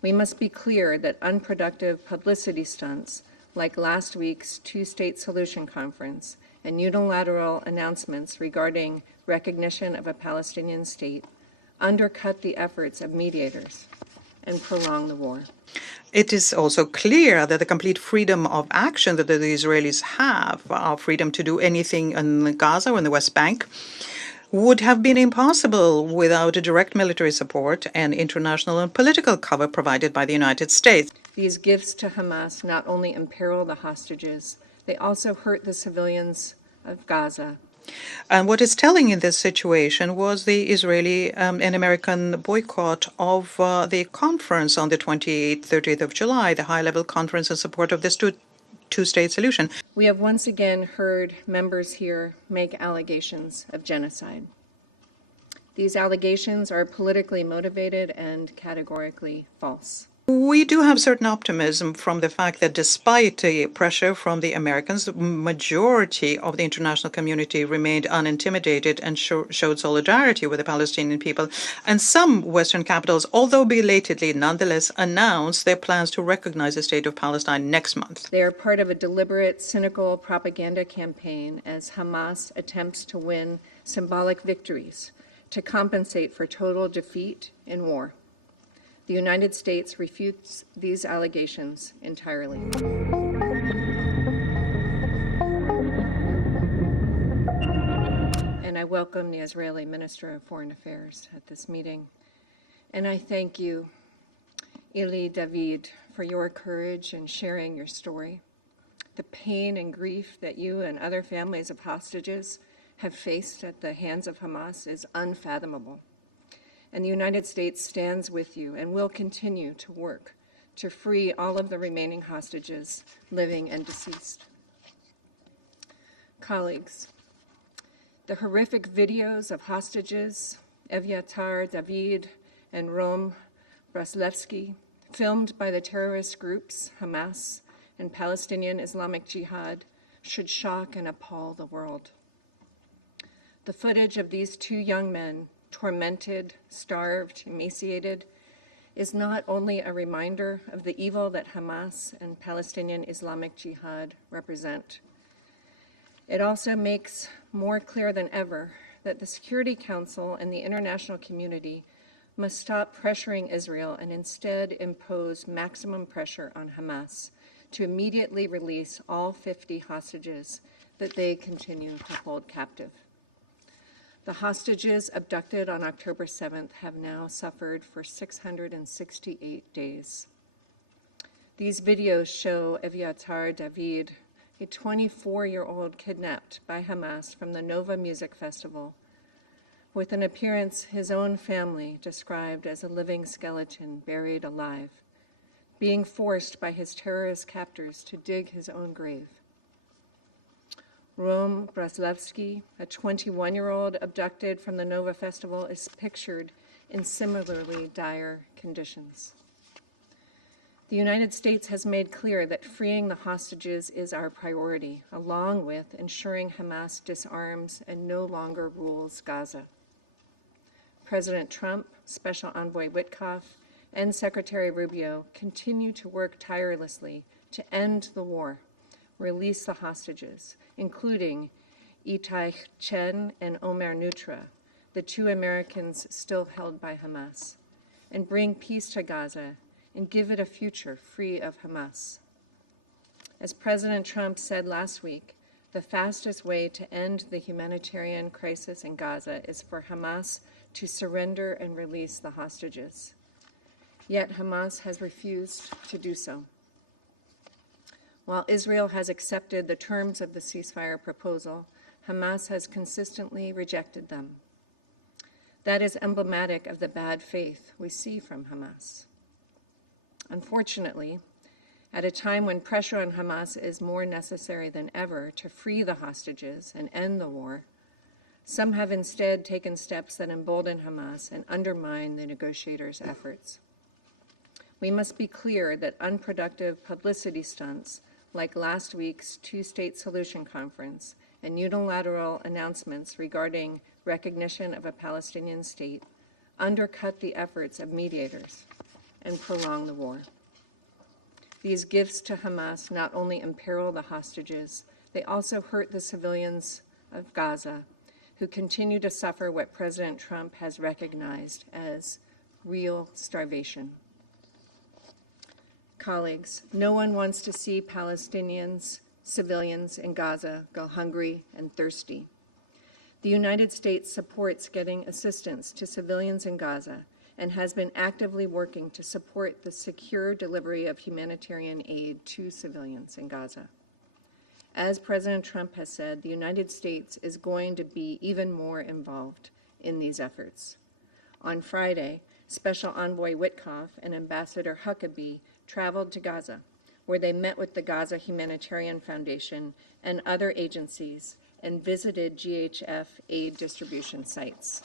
We must be clear that unproductive publicity stunts like last week's two-state solution conference and unilateral announcements regarding recognition of a Palestinian state undercut the efforts of mediators and prolong the war. It is also clear that the complete freedom of action that the Israelis have, freedom to do anything in Gaza or in the West Bank, would have been impossible without a direct military support and international and political cover provided by the United States. These gifts to Hamas not only imperil the hostages, they also hurt the civilians of Gaza. And what is telling in this situation was the Israeli and American boycott of the conference on the 28th, 30th of July, the high-level conference in support of this two-state solution. We have once again heard members here make allegations of genocide. These allegations are politically motivated and categorically false. We do have certain optimism from the fact that despite the pressure from the Americans, the majority of the international community remained unintimidated and showed solidarity with the Palestinian people. And some Western capitals, although belatedly, nonetheless announced their plans to recognize the state of Palestine next month. They are part of a deliberate, cynical propaganda campaign as Hamas attempts to win symbolic victories to compensate for total defeat in war. The United States refutes these allegations entirely. And I welcome the Israeli Minister of Foreign Affairs at this meeting. And I thank you, Eli David, for your courage in sharing your story. The pain and grief that you and other families of hostages have faced at the hands of Hamas is unfathomable. And the United States stands with you and will continue to work to free all of the remaining hostages, living and deceased. Colleagues, the horrific videos of hostages, Evaytar, David, and Braslavsky, filmed by the terrorist groups Hamas and Palestinian Islamic Jihad, should shock and appall the world. The footage of these two young men, tormented, starved, emaciated, is not only a reminder of the evil that Hamas and Palestinian Islamic Jihad represent. It also makes more clear than ever that the Security Council and the international community must stop pressuring Israel and instead impose maximum pressure on Hamas to immediately release all 50 hostages that they continue to hold captive. The hostages abducted on October 7th have now suffered for 668 days. These videos show Evaytar David, a 24-year-old kidnapped by Hamas from the Nova Music Festival, with an appearance his own family described as a living skeleton buried alive, being forced by his terrorist captors to dig his own grave. Braslavsky, a 21-year-old abducted from the Nova Festival, is pictured in similarly dire conditions. The United States has made clear that freeing the hostages is our priority, along with ensuring Hamas disarms and no longer rules Gaza. President Trump, Special Envoy Witkoff, and Secretary Rubio continue to work tirelessly to end the war, release the hostages, including Itai Chen and Omer Nutra, the two Americans still held by Hamas, and bring peace to Gaza and give it a future free of Hamas. As President Trump said last week, the fastest way to end the humanitarian crisis in Gaza is for Hamas to surrender and release the hostages. Yet Hamas has refused to do so. While Israel has accepted the terms of the ceasefire proposal, Hamas has consistently rejected them. That is emblematic of the bad faith we see from Hamas. Unfortunately, at a time when pressure on Hamas is more necessary than ever to free the hostages and end the war, some have instead taken steps that embolden Hamas and undermine the negotiators' efforts. We must be clear that unproductive publicity stunts like last week's two-state solution conference and unilateral announcements regarding recognition of a Palestinian state undercut the efforts of mediators and prolong the war. These gifts to Hamas not only imperil the hostages, they also hurt the civilians of Gaza, who continue to suffer what President Trump has recognized as real starvation. Colleagues, no one wants to see Palestinians, civilians in Gaza go hungry and thirsty. The United States supports getting assistance to civilians in Gaza and has been actively working to support the secure delivery of humanitarian aid to civilians in Gaza. As President Trump has said, the United States is going to be even more involved in these efforts. On Friday, Special Envoy Witkoff and Ambassador Huckabee traveled to Gaza, where they met with the Gaza Humanitarian Foundation and other agencies and visited GHF aid distribution sites.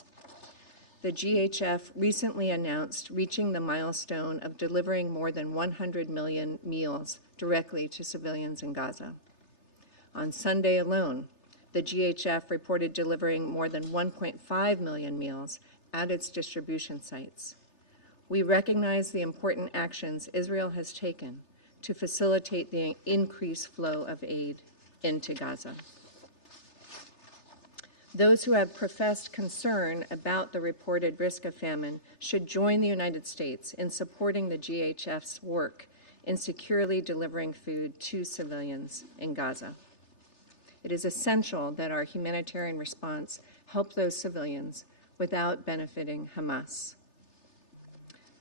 The GHF recently announced reaching the milestone of delivering more than 100 million meals directly to civilians in Gaza. On Sunday alone, the GHF reported delivering more than 1.5 million meals at its distribution sites. We recognize the important actions Israel has taken to facilitate the increased flow of aid into Gaza. Those who have professed concern about the reported risk of famine should join the United States in supporting the GHF's work in securely delivering food to civilians in Gaza. It is essential that our humanitarian response help those civilians without benefiting Hamas.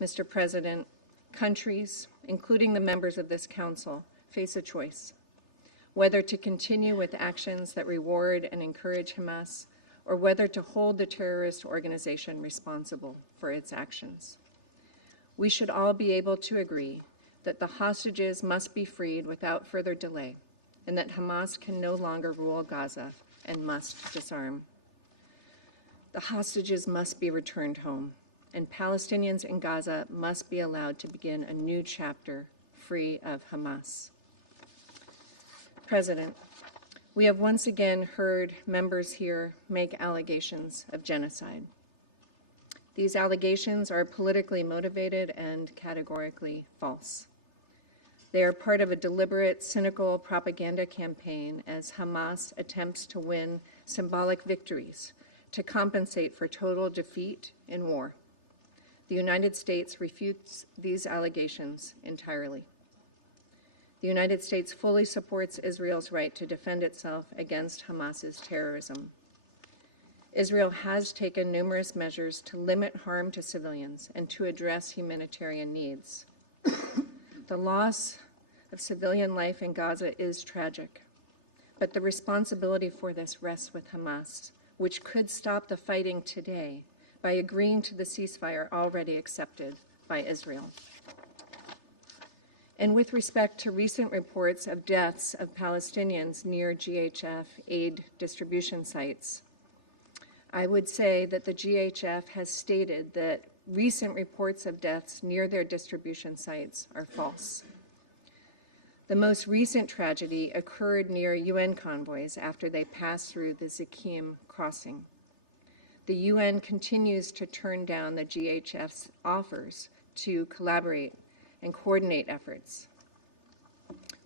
Mr. President, countries, including the members of this council, face a choice: whether to continue with actions that reward and encourage Hamas, or whether to hold the terrorist organization responsible for its actions. We should all be able to agree that the hostages must be freed without further delay, and that Hamas can no longer rule Gaza and must disarm. The hostages must be returned home, and Palestinians in Gaza must be allowed to begin a new chapter free of Hamas. President, we have once again heard members here make allegations of genocide. These allegations are politically motivated and categorically false. They are part of a deliberate, cynical propaganda campaign as Hamas attempts to win symbolic victories to compensate for total defeat in war. The United States refutes these allegations entirely. The United States fully supports Israel's right to defend itself against Hamas's terrorism. Israel has taken numerous measures to limit harm to civilians and to address humanitarian needs. The loss of civilian life in Gaza is tragic, but the responsibility for this rests with Hamas, which could stop the fighting today by agreeing to the ceasefire already accepted by Israel. And with respect to recent reports of deaths of Palestinians near GHF aid distribution sites, I would say that the GHF has stated that recent reports of deaths near their distribution sites are false. The most recent tragedy occurred near UN convoys after they passed through the Zikim crossing. The UN continues to turn down the GHF's offers to collaborate and coordinate efforts.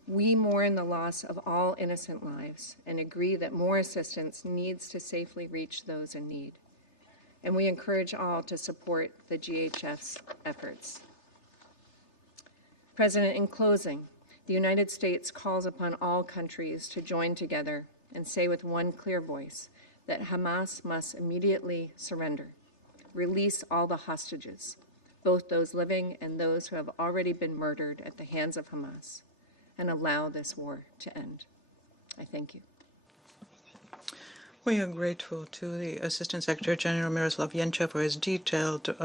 We mourn the loss of all innocent lives and agree that more assistance needs to safely reach those in need. And we encourage all to support the GHF's efforts. President, in closing, the United States calls upon all countries to join together and say with one clear voice that Hamas must immediately surrender, release all the hostages, both those living and those who have already been murdered at the hands of Hamas, and allow this war to end. I thank you. We are grateful to the Assistant Secretary-General Miroslav Jenča for his detailed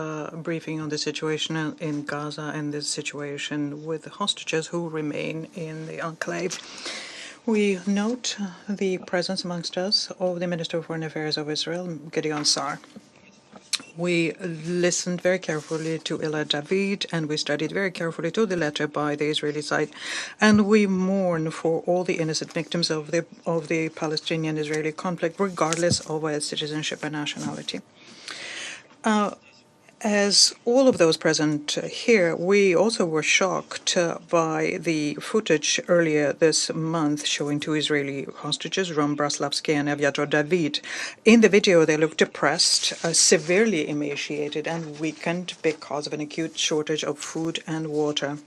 briefing on the situation in Gaza and the situation with the hostages who remain in the enclave. We note the presence amongst us of the Minister of Foreign Affairs of Israel, Gideon Sa'ar. We listened very carefully to Ilah David, and we studied very carefully to the letter by the Israeli side, and we mourn for all the innocent victims of the Palestinian-Israeli conflict, regardless of their citizenship and nationality. As all of those present here, we also were shocked by the footage earlier this month showing two Israeli hostages, Rom Braslavsky and Evaytar David. In the video, they looked depressed, severely emaciated, and weakened because of an acute shortage of food and water,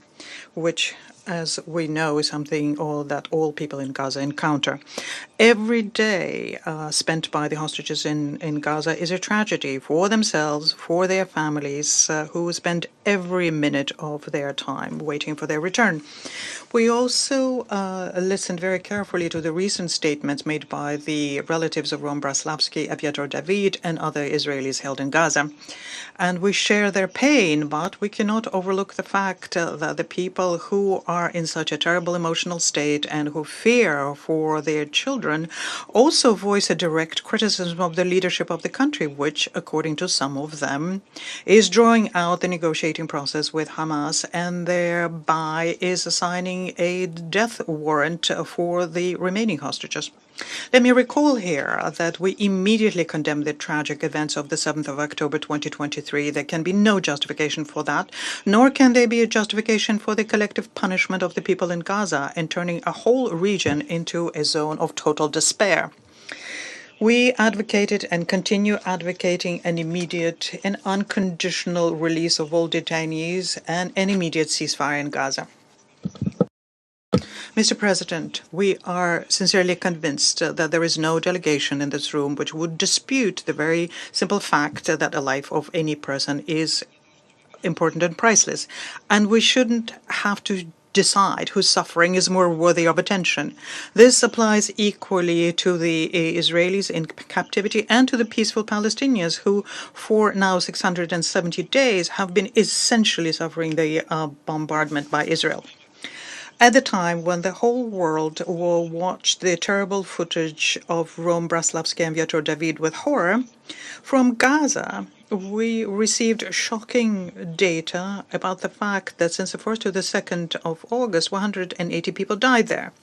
which, as we know, is something that all people in Gaza encounter. Every day spent by the hostages in Gaza is a tragedy for themselves, for their families, who spend every minute of their time waiting for their return. We also listened very carefully to the recent statements made by the relatives of Rom Braslavsky, Evaytar David, and other Israelis held in Gaza. And we share their pain, but we cannot overlook the fact that the people who are in such a terrible emotional state and who fear for their children also voice a direct criticism of the leadership of the country, which, according to some of them, is drawing out the negotiating process with Hamas and thereby is assigning a death warrant for the remaining hostages. Let me recall here that we immediately condemned the tragic events of the 7th of October 2023. There can be no justification for that, nor can there be a justification for the collective punishment of the people in Gaza and turning a whole region into a zone of total despair. We advocated and continue advocating an immediate and unconditional release of all detainees and an immediate ceasefire in Gaza. Mr. President, we are sincerely convinced that there is no delegation in this room which would dispute the very simple fact that the life of any person is important and priceless, and we shouldn't have to decide whose suffering is more worthy of attention. This applies equally to the Israelis in captivity and to the peaceful Palestinians who, for now 670 days, have been essentially suffering the bombardment by Israel. At the time when the whole world will watch the terrible footage of Rom Braslavsky and Evaytar David with horror, from Gaza we received shocking data about the fact that since the 1st to the 2nd of August, 180 people died there.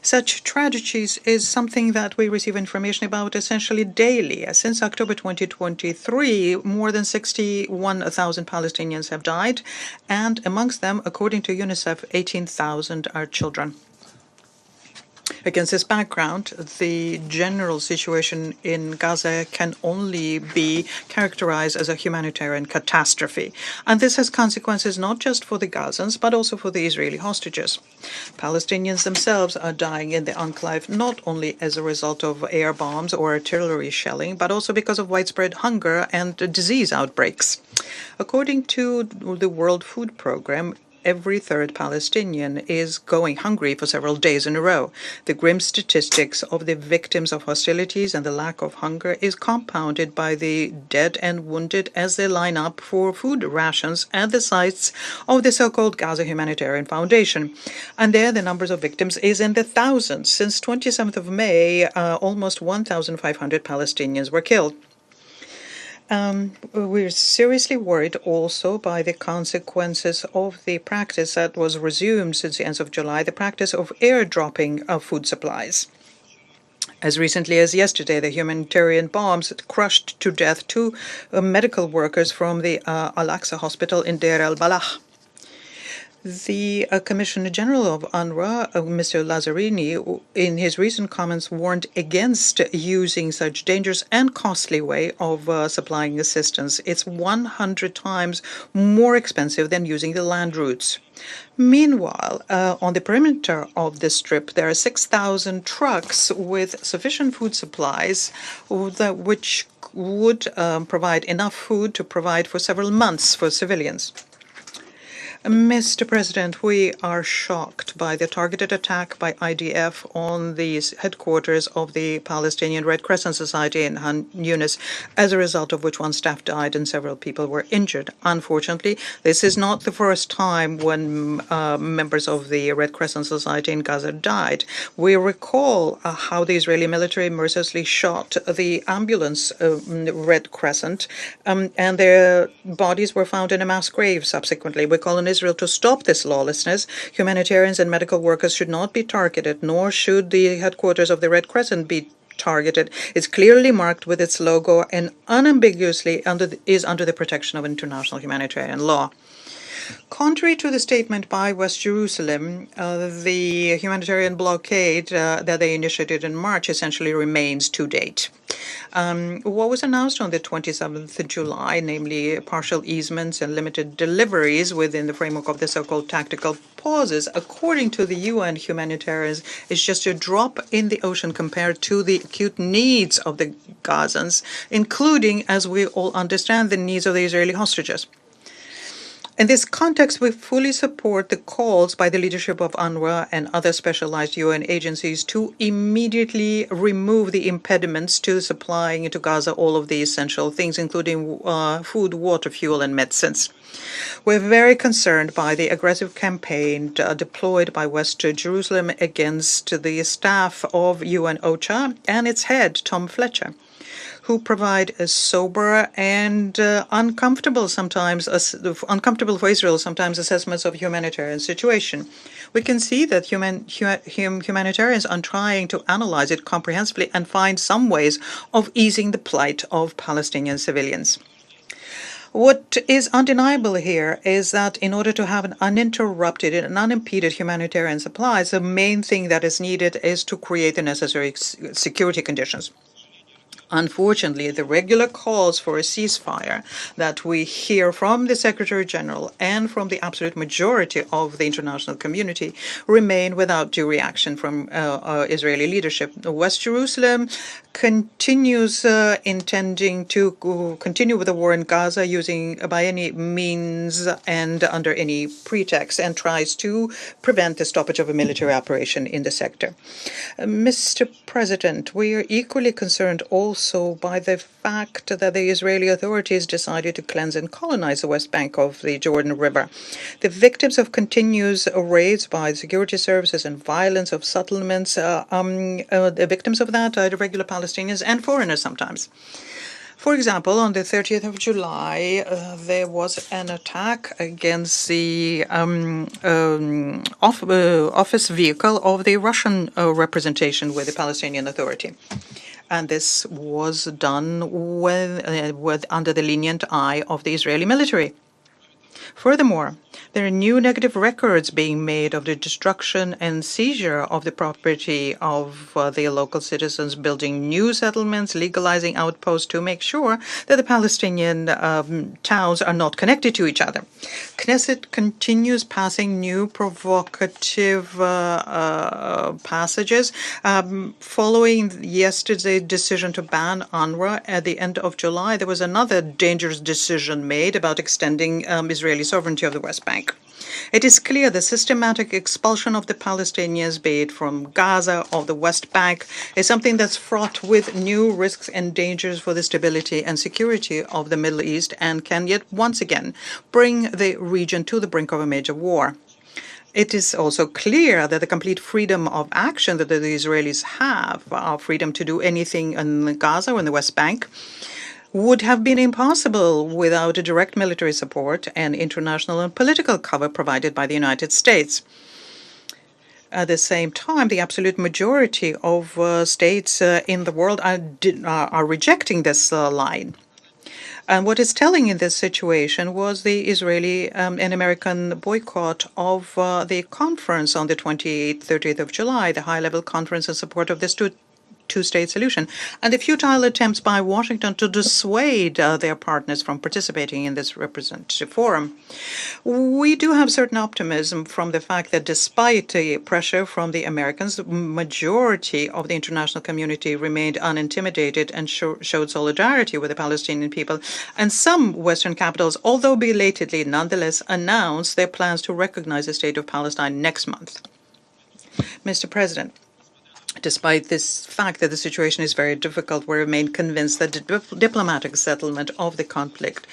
Such tragedies is something that we receive information about essentially daily. Since October 2023, more than 61,000 Palestinians have died, and amongst them, according to UNICEF, 18,000 are children. Against this background, the general situation in Gaza can only be characterized as a humanitarian catastrophe. And this has consequences not just for the Gazans, but also for the Israeli hostages. Palestinians themselves are dying in the enclave not only as a result of air bombs or artillery shelling, but also because of widespread hunger and disease outbreaks. According to the World Food Programme, every third Palestinian is going hungry for several days in a row. The grim statistics of the victims of hostilities and the lack of hunger is compounded by the dead and wounded as they line up for food rations at the sites of the so-called Gaza Humanitarian Foundation. And there the numbers of victims is in the thousands. Since 27th of May, almost 1,500 Palestinians were killed. We're seriously worried also by the consequences of the practice that was resumed since the end of July, the practice of airdropping of food supplies. As recently as yesterday, the humanitarian bombs crushed to death two medical workers from the Al-Aqsa hospital in Deir el-Balah. The Commissioner General of UNRWA, Mr. Lazzarini, in his recent comments warned against using such dangerous and costly way of supplying assistance. It's 100 times more expensive than using the land routes. Meanwhile, on the perimeter of this strip, there are 6,000 trucks with sufficient food supplies which would provide enough food to provide for several months for civilians. Mr. President, we are shocked by the targeted attack by IDF on the headquarters of the Palestinian Red Crescent Society in Han Yunis, as a result of which one staff died and several people were injured. Unfortunately, this is not the first time when members of the Red Crescent Society in Gaza died. We recall how the Israeli military mercilessly shot the ambulance Red Crescent, and their bodies were found in a mass grave subsequently. We call on Israel to stop this lawlessness. Humanitarians and medical workers should not be targeted, nor should the headquarters of the Red Crescent be targeted, is clearly marked with its logo, and unambiguously is under the protection of international humanitarian law. Contrary to the statement by West Jerusalem, the humanitarian blockade that they initiated in March essentially remains to date. What was announced on the 27th of July, namely partial easements and limited deliveries within the framework of the so-called tactical pauses, according to the UN humanitarians, is just a drop in the ocean compared to the acute needs of the Gazans, including, as we all understand, the needs of the Israeli hostages. In this context, we fully support the calls by the leadership of UNRWA and other specialized UN agencies to immediately remove the impediments to supplying into Gaza all of the essential things, including food, water, fuel, and medicines. We're very concerned by the aggressive campaign deployed by West Jerusalem against the staff of UN OCHA and its head, Tom Fletcher, who provide a sober and uncomfortable for Israel sometimes assessments of humanitarian situation. We can see that humanitarians are trying to analyze it comprehensively and find some ways of easing the plight of Palestinian civilians. What is undeniable here is that in order to have an uninterrupted and unimpeded humanitarian supplies, the main thing that is needed is to create the necessary security conditions. Unfortunately, the regular calls for a ceasefire that we hear from the Secretary-General and from the absolute majority of the international community remain without due reaction from Israeli leadership. West Jerusalem continues intending to continue with the war in Gaza using by any means and under any pretext, and tries to prevent the stoppage of a military operation in the sector. Mr. President, we are equally concerned also by the fact that the Israeli authorities decided to cleanse and colonize the West Bank of the Jordan River. The victims of continuous raids by security services and violence of settlements, the victims of that are the regular Palestinians and foreigners sometimes. For example, on the 30th of July, there was an attack against the office vehicle of the Russian representation with the Palestinian Authority. And this was done under the lenient eye of the Israeli military. Furthermore, there are new negative records being made of the destruction and seizure of the property of the local citizens, building new settlements, legalizing outposts to make sure that the Palestinian towns are not connected to each other. Knesset continues passing new provocative passages. Following yesterday's decision to ban UNRWA at the end of July, there was another dangerous decision made about extending Israeli sovereignty of the West Bank. It is clear the systematic expulsion of the Palestinians, be it from Gaza or the West Bank, is something that's fraught with new risks and dangers for the stability and security of the Middle East, and can yet once again bring the region to the brink of a major war. It is also clear that the complete freedom of action that the Israelis have, freedom to do anything in Gaza or in the West Bank, would have been impossible without a direct military support and international and political cover provided by the United States. At the same time, the absolute majority of states in the world are rejecting this line. And what is telling in this situation was the Israeli and American boycott of the conference on the 28th, 30th of July, the high-level conference in support of this two-state solution, and the futile attempts by Washington to dissuade their partners from participating in this representative forum. We do have certain optimism from the fact that despite the pressure from the Americans, the majority of the international community remained unintimidated and showed solidarity with the Palestinian people, and some Western capitals, although belatedly, nonetheless announced their plans to recognize the state of Palestine next month. Mr. President, despite this fact that the situation is very difficult, we remain convinced that the diplomatic settlement of the conflict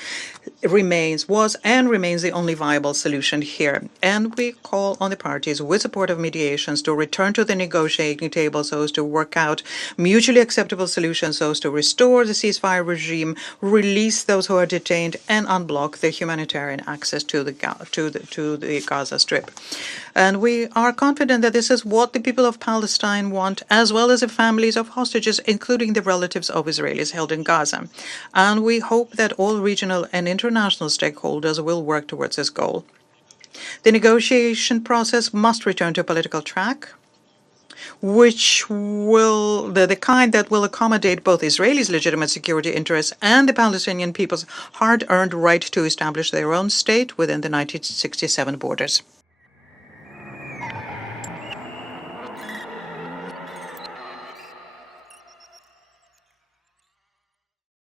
was and remains the only viable solution here. And we call on the parties, with support of mediations, to return to the negotiating table so as to work out mutually acceptable solutions, so as to restore the ceasefire regime, release those who are detained, and unblock the humanitarian access to the Gaza Strip. And we are confident that this is what the people of Palestine want front, as well as the families of hostages, including the relatives of Israelis held in Gaza. And we hope that all regional and international stakeholders will work towards this goal. The negotiation process must return to a political track, which will the kind that will accommodate both Israelis' legitimate security interests and the Palestinian people's hard-earned right to establish their own state within the 1967 borders.